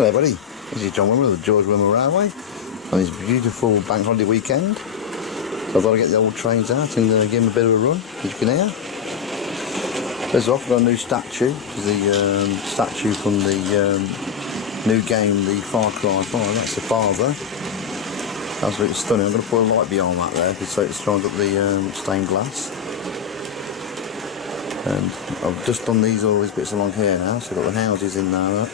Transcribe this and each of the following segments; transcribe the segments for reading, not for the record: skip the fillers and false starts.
Hello everybody, this is John Wimmer of the George Wimmer Railway on this beautiful bank holiday weekend. So I've got to get the old trains out and give them a bit of a run, as you can hear. First off, we've got a new statue. This is the statue from the new game, the Far Cry 5. That's the father. Absolutely stunning. I'm going to put a light behind that there so it shines up the stained glass. And I've just done all these bits along here now, so I've got the houses in there.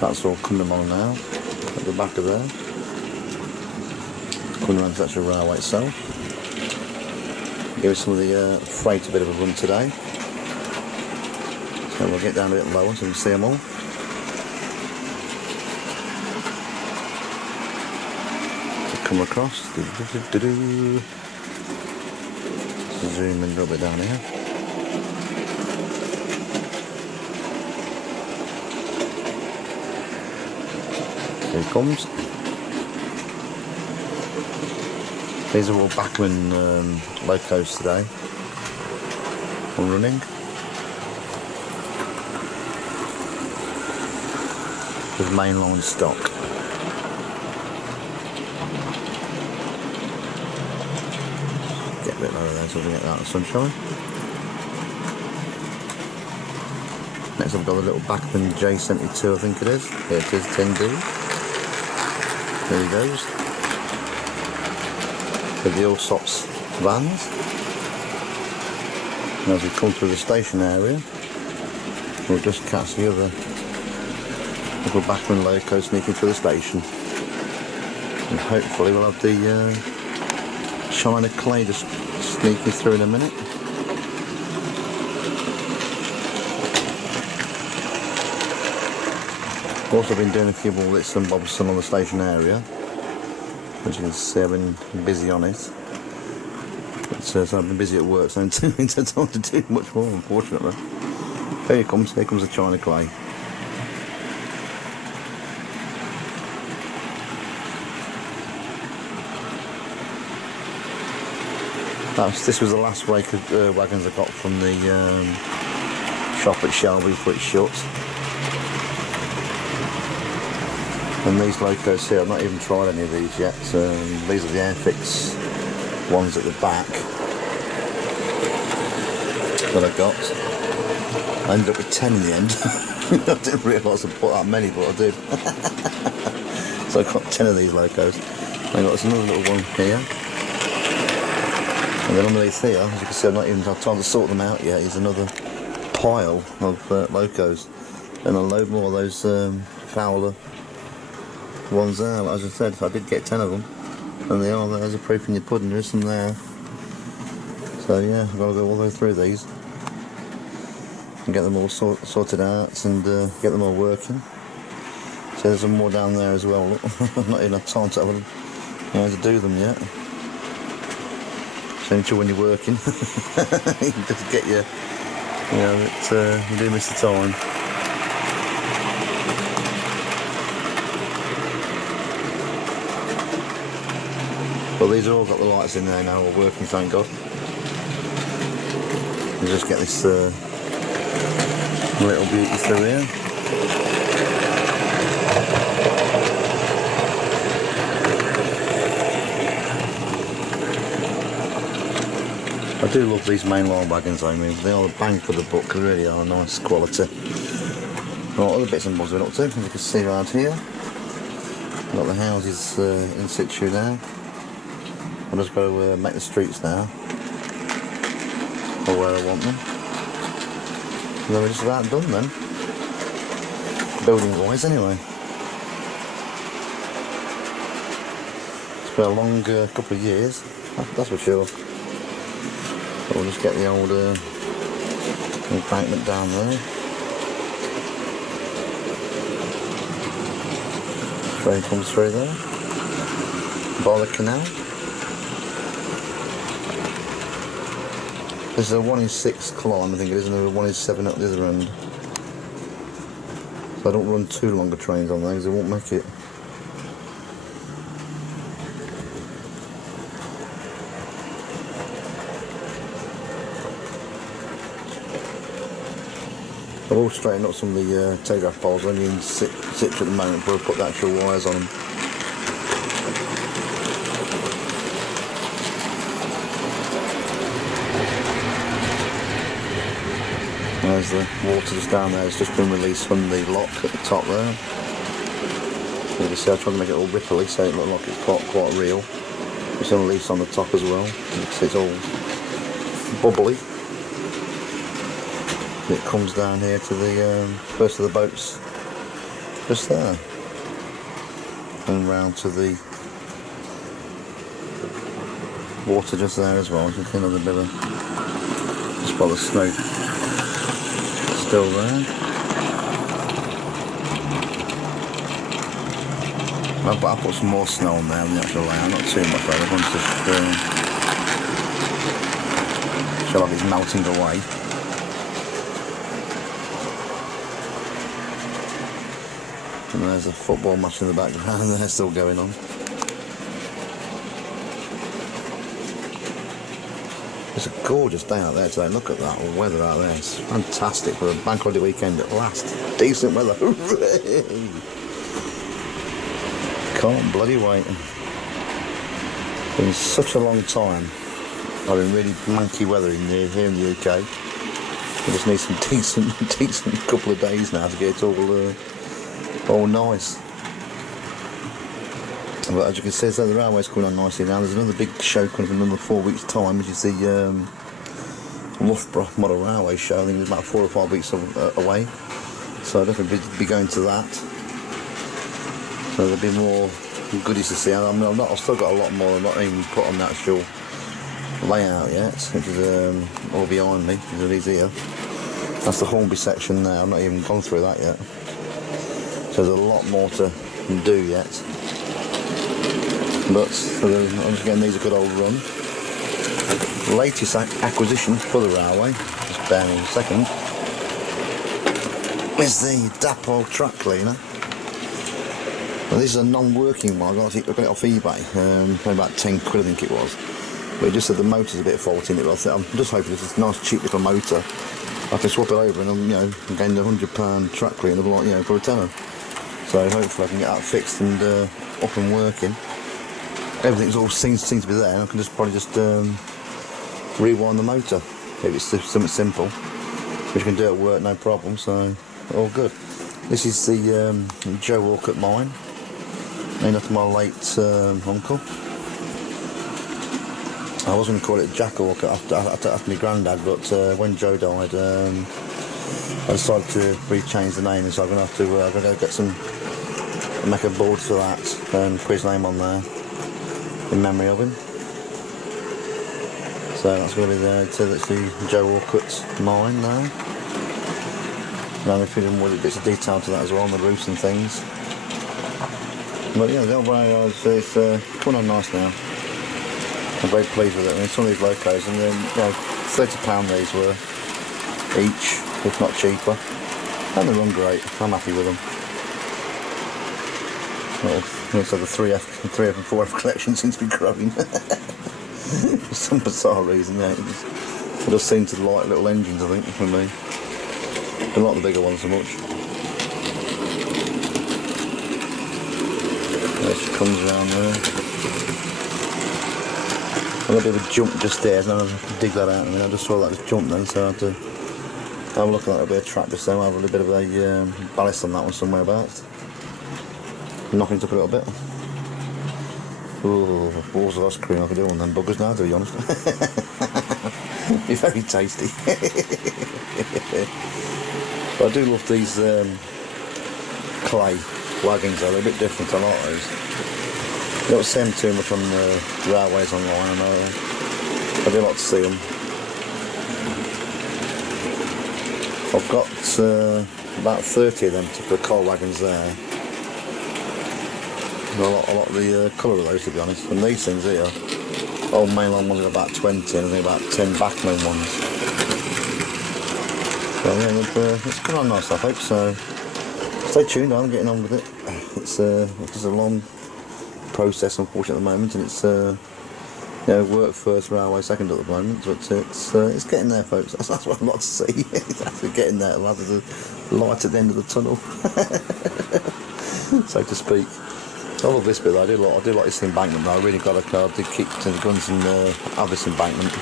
So that's all coming along now, at the back of there. Coming around to the actual railway itself. Give some of the freight a bit of a run today. So we'll get down a bit lower so we can see them all. So come across. Zoom in a little bit down here. Here he comes. These are all Bachmann locos today. All running. With mainline stock. Get a bit lower there so we can get that in the sunshine. Next I've got a little Bachmann J72, I think it is. Here it is, 10D. There he goes. With the Allsops vans. And as we come through the station area, we'll just catch the other little Bachmann loco sneaking through the station. And hopefully we'll have the China Clay just sneaking through in a minute. I've also been doing a few more bits and bobs on the station area. As you can see, I've been busy on it. But, so I've been busy at work, so I haven't had time to do much more, unfortunately. Here comes the China Clay. This was the last rake of wagons I got from the shop at Shelby before it shut. And these locos here, I've not even tried any of these yet. These are the Airfix ones at the back that I got. I ended up with 10 in the end. I didn't realise I'd put that many, but I did. So I got 10 of these locos. I got another little one here. And then underneath here, as you can see, I've not even had time to sort them out yet. Is another pile of locos. And a load more of those Fowler ones there. As I said, I did get 10 of them. And they are there as a proof in your pudding. There's some there. So yeah, I've got to go all the way through these. And get them all sorted out and get them all working. So there's some more down there as well. Look, I've not even had time to do them yet. Until when you're working, you can just get you do miss the time. Well, these have all got the lights in there now, all working, thank God. You just get this little beauty through here. I do love these mainline wagons, I mean, they are the bang for the buck, they really are nice quality. Right, other bits and bobs we're up to, as you can see around here. We've got the houses in situ now. I've just got to make the streets now, or where I want them. And then we're just about done then, building wise anyway. It's been a long couple of years, that's for sure. We'll just get the old embankment down there. Train comes through there. By the canal. There's a 1 in 6 climb, I think it is, and a 1 in 7 up the other end. So I don't run too longer trains on there because they won't make it. I will straighten up some of the telegraph poles only in situ at the moment before I put the actual wires on them. There's the water just down there, it's just been released from the lock at the top there. You can see I tried to make it all ripply so it looks like it's quite real. It's on release on the top as well, it's all bubbly. It comes down here to the first of the boats just there and round to the water just there as well. You can see another bit of just by the snow still there. I'll put some more snow on there in the actual layout, not too much, I just want to show like it's melting away. And there's a football match in the background and they're still going on. It's a gorgeous day out there today. Look at that weather out there. It's fantastic for a bank holiday weekend at last. Decent weather. Hooray! Can't bloody wait. It's been such a long time. I've been really manky weather here in the UK. We just need some decent couple of days now to get it all nice. But as you can see, so the railway's coming on nicely now. There's another big show coming in another 4 weeks' time, which is the Loughborough Model Railway show. I think it's about 4 or 5 weeks away. So I'll definitely be going to that. So there'll be more goodies to see. I mean, I've still got a lot more. I'm not even put on the actual layout yet, which is all behind me. It is here. That's the Hornby section there. I've not even gone through that yet. So there's a lot more to do yet. But I'm just getting these a good old run. Latest acquisition for the railway, just bear me a second, is the Dapol track cleaner. Now, this is a non-working one. I got it off eBay, paid about 10 quid I think it was. But it just said the motor's a bit faulty in it. But I'm just hoping it's a nice cheap little motor. I can swap it over and I'm gained £100 track cleaner, for a tenner. So hopefully I can get that fixed and up and working. Everything's all seems to be there, and I can probably just rewind the motor if it's something simple, which you can do at work no problem. So all good. This is the Joe Walcott mine, named after my late uncle. I was going to call it Jack Walcott after my granddad, but when Joe died, I decided to rechange the name, and so I'm going to have to go get some, make a board for that and put his name on there in memory of him. So that's going to be that's the Joe Walcott mine now. Now they're putting more bits of detail to that as well on the roofs and things. But yeah, the old railway is coming on nice now. I'm very pleased with it. I mean, some of these locos, and then £30 these were each, if not cheaper, and they run great. I'm happy with them. Well, so the 3F and 4F collection seems to be growing for some bizarre reason. Yeah, it just seems to like little engines, I think, for me. Don't like the bigger ones so much. There she comes around there. I got a bit of a jump just there, so I have to dig that out. I mean, I just saw that just jump then, so I had to have a look at that little bit of track just there. I'll have a little bit of a ballast on that one somewhere about. Knocking it up a little bit. Oh, balls of ice cream, I could do one of them buggers now, to be honest. It's very tasty. But I do love these clay wagons though, they're a bit different, I like those. You don't see them too much on railways online, I do like to see them. I've got about 30 of them typical coal wagons there. I like the colour of those, to be honest. And these things here, old mainline ones are about 20 and I think about 10 backman ones. So yeah, it's coming on nice, I hope. So stay tuned, I'm getting on with it. It's a long process, unfortunately, at the moment, and it's You know, work first, railway second at the moment, but it's getting there, folks. That's what I'd like to see. It's actually getting there, rather than the light at the end of the tunnel, so to speak. I love this bit though. I do like this embankment though. I really got a car. I did keep to the guns and have this embankment,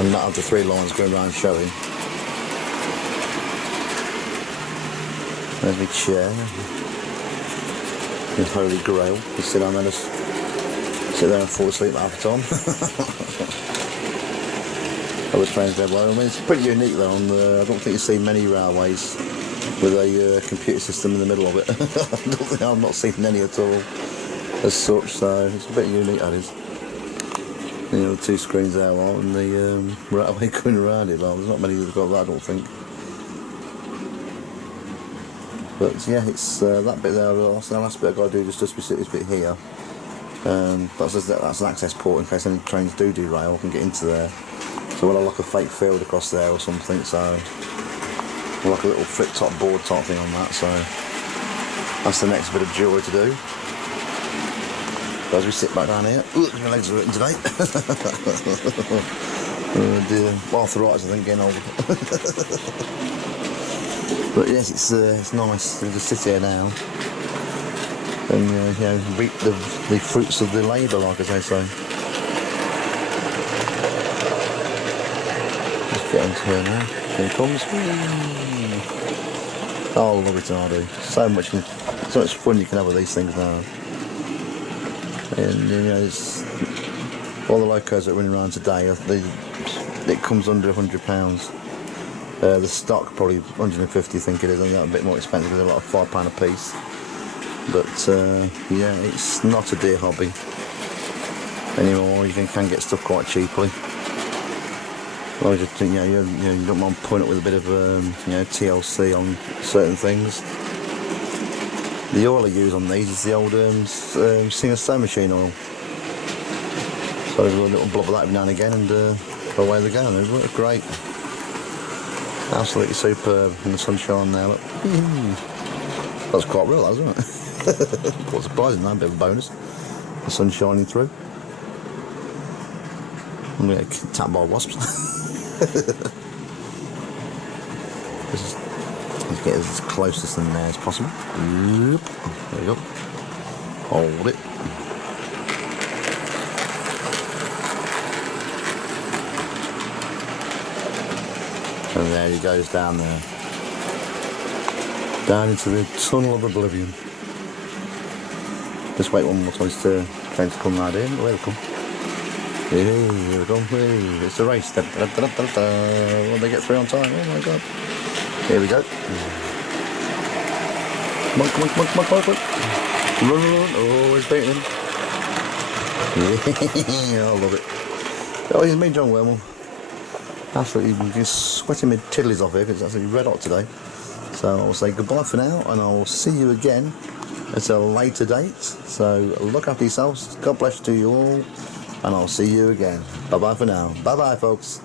and not have the 3 lines going around showing. There's my chair. The Holy Grail. You sit down there and sit there and fall asleep half the time. Other trains there. Well, I mean, it's pretty unique though. I don't think you see many railways with a computer system in the middle of it. I've not seen any at all as such, so it's a bit unique, that is. You know, the 2 screens there are, and the railway going around it. Well, there's not many that have got that, I don't think. But yeah, it's that bit there. That's the last bit I've got to do, just this bit here. That's an access port in case any trains do derail, I can get into there. So we'll have like a fake field across there or something, so like a little flip top board type thing on that, so that's the next bit of joy to do. But as we sit back down here, my legs are hurting today. Oh dear, arthritis I think, getting old. But yes, it's nice to just sit here now and you know, reap the fruits of the labour, like I say so. Just get into here now. Here it comes. Oh, love it, I do. So much fun you can have with these things now. And you know, it's all the locos that are running around today. It comes under £100. The stock probably 150, I think it is. I think that's a bit more expensive because they're like £5 a piece. But yeah, it's not a dear hobby anymore. You can get stuff quite cheaply. Well, you don't mind putting up with a bit of TLC on certain things. The oil I use on these is the old Singer Stone machine oil. So there's a little blob of that every now and again, and away they go. They work great. Absolutely superb in the sunshine now. Look. That's quite real, isn't it? Quite surprising, that, a bit of a bonus. The sun's shining through. I'm going to get tapped by wasps. Let's get as close to them there as possible. There we go. Hold it. And there he goes down there. Down into the tunnel of oblivion. Just wait one more time for the train to come right in. Here they come. Here we go. It's a race. Will they get through on time? Oh my god. Here we go. Come on. Run. Oh, he's beating him. Yeah, I love it. Oh, he's me, John Wormel. Absolutely just sweating my tiddlies off here because it's absolutely red hot today. So I'll say goodbye for now, and I'll see you again at a later date. So look after yourselves. God bless to you all, and I'll see you again. Bye bye for now. Bye bye, folks.